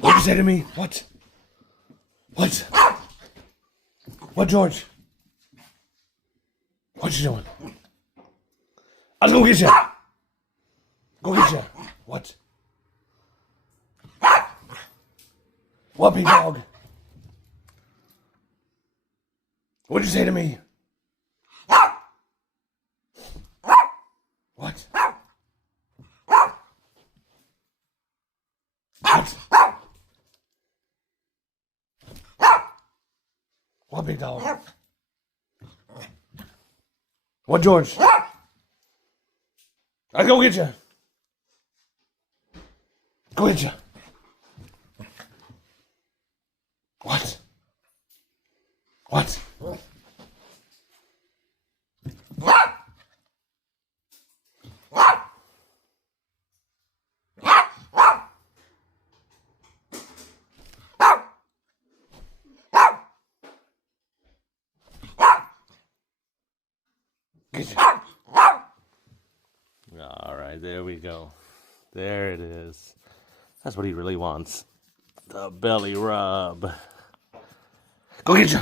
What'd you say to me? What? What? What, George? What you doing? I'll go get you. Go get you. What? What, big dog? What'd you say to me? What? What? What, big dog? What, George? I'll go get you. Go get you. What? What? Get you. All right, there we go. There it is. That's what he really wants. The belly rub. Go get you.